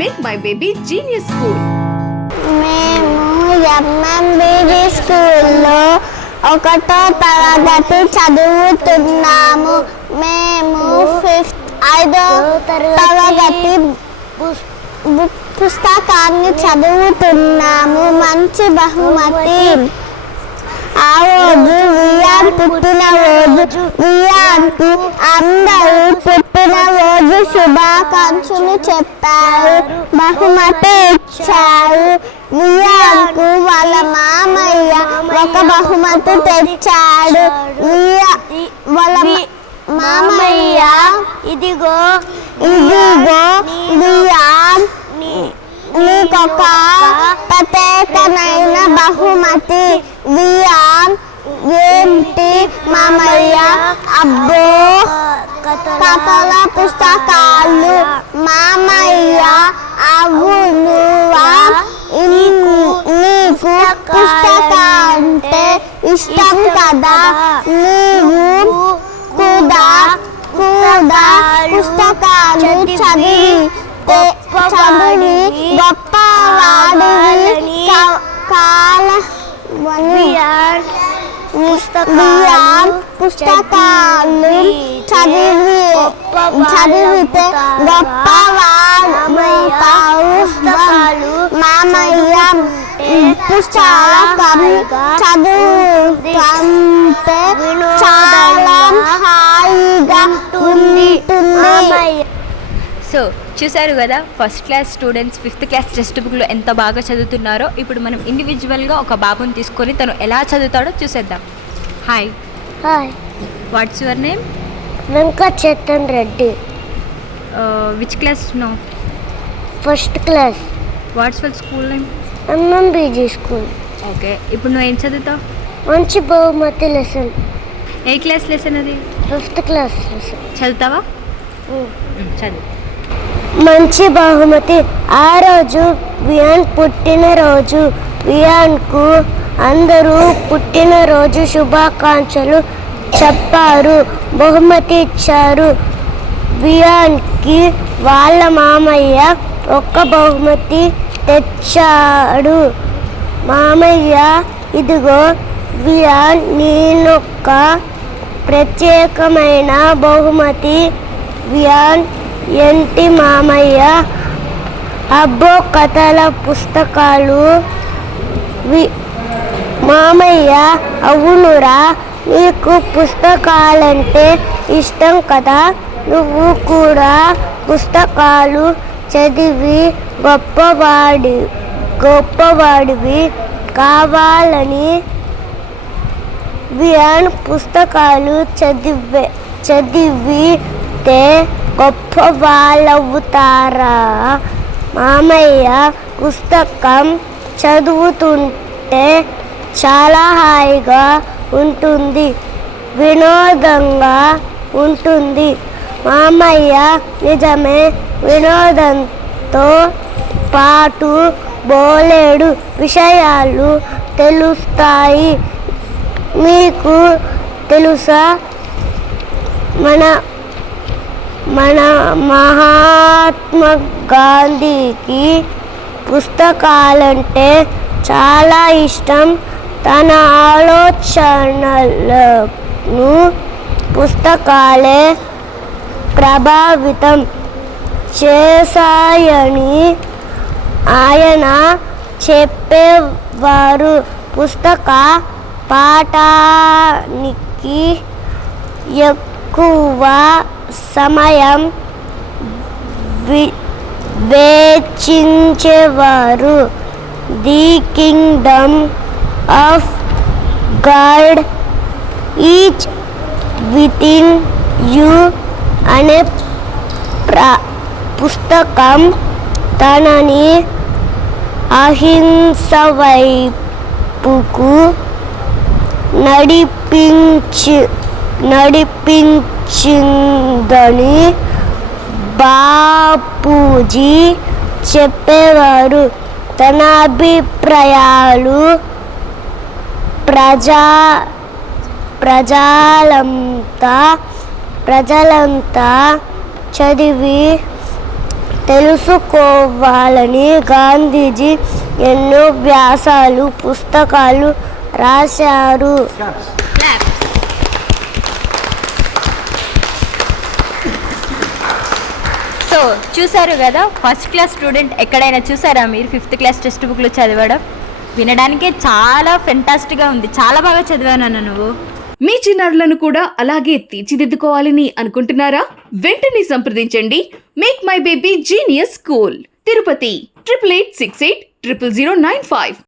Make my baby genius school మేము MMBD స్కూల్లో ఒకటో తరగతి చదువుతున్నాము. మేము ఫిఫ్త్ ఐదో తరగతి పుస్తకాన్ని చదువుతున్నాము. మంచి బహుమతి. ఆ రోజు పుట్టిన రోజు? వియాన్కు అందరూ పుట్టిన రోజు శుభాకాంక్షలు చెప్పారు. బహుమతి ఇచ్చారు. వియాన్కు వాళ్ళ మామయ్య ఒక బహుమతి తెచ్చాడు. వియా వాళ్ళ మామయ్య ఇదిగో ఇదిగో వియాన్ నీకొక ప్రత్యేకమైన బహుమతి. వియాన్ ఏంటి మామయ్య? అబ్బో! కథల పుస్తకాలు మామయ్య అవునువా నీకు పుస్తక అంటే ఇష్టం కదా? నీవు కూడా కూడా పుస్తకాలు చదివి చదివి గొప్పవాడివి కాల పుస్తకాలు పుస్తకాలు చదివి చదివితే గొప్పవాడు మామయ్య పుస్తకం చదువుతుంటే చాలా హాయిగా ఉంటుంది సో చూశారు కదా first class students fifth class text బుక్లో ఎంత బాగా చదువుతున్నారో? ఇప్పుడు మనం ఇండివిజువల్గా ఒక బాబుని తీసుకొని తను ఎలా చదువుతాడో చూసేద్దాం. Hi hi what's your name Venkat Chetan Reddy which class no first class what's for school name MMBG school okay ఇప్పుడు నువ్వు ఏం చదువుతావు? మంచి బహుమతి లెసన్ ఏ క్లాస్ లెసన్ అది? ఫిఫ్త్ క్లాస్ లెసన్ చదువుతావా? చదువు. మంచి బహుమతి. ఆ రోజు వియాన్ పుట్టినరోజు. వియాన్కు అందరూ పుట్టినరోజు శుభాకాంక్షలు చెప్పారు. బహుమతి ఇచ్చారు. వియాన్కి వాళ్ళ మామయ్య ఒక్క బహుమతి తెచ్చాడు. మామయ్య ఇదిగో వియాన్ నేనొక్క ప్రత్యేకమైన బహుమతి. వియాన్ ఎంటి మామయ్య? అబ్బో కథల పుస్తకాలు. వి మామయ్య అవునురా. నీకు పుస్తకాలంటే ఇష్టం కదా? నువ్వు కూడా పుస్తకాలు చదివి గొప్పవాడి గొప్పవాడివి కావాలని వియాన్ పుస్తకాలు చదివే చదివితే గొప్ప వాళ్ళవుతారా మామయ్య పుస్తకం చదువుతుంటే చాలా హాయిగా ఉంటుంది వినోదంగా ఉంటుంది. మామయ్య నిజమే వినోదంతో పాటు బోలేడు విషయాలు తెలుస్తాయి. మీకు తెలుసా? మన మన మహాత్మా గాంధీకి పుస్తకాలంటే చాలా ఇష్టం. తన ఆలోచనలను పుస్తకాలే ప్రభావితం చేశాయని ఆయన చెప్పేవారు. పుస్తక పాఠానికి ఎక్కువ సమయం వేచించేవారు. The kingdom of God each within you అనే ప్రా పుస్తకం. తనని అహింస వైపుకు నడిపించి వచ్చిందని బాపూజీ చెప్పేవారు. తన అభిప్రాయాలు ప్రజా ప్రజలంతా ప్రజలంతా చదివి తెలుసుకోవాలని గాంధీజీ ఎన్నో వ్యాసాలు పుస్తకాలు రాశారు. సో చూశారు కదా ఫస్ట్ క్లాస్ స్టూడెంట్ ఎక్కడైనా చూసారా మీరు? ఫిఫ్త్ క్లాస్ టెక్స్ట్ బుక్లో చదవడం? వినడానికే చాలా ఫెంటాస్టిక్గా ఉంది. చాలా బాగా చదివాను నువ్వు. మీ చిన్నారులను కూడా అలాగే తీర్చిదిద్దుకోవాలని అనుకుంటున్నారా? వెంటనే సంప్రదించండి. Make my baby genius school Tirupati triple eight six eight triple zero nine five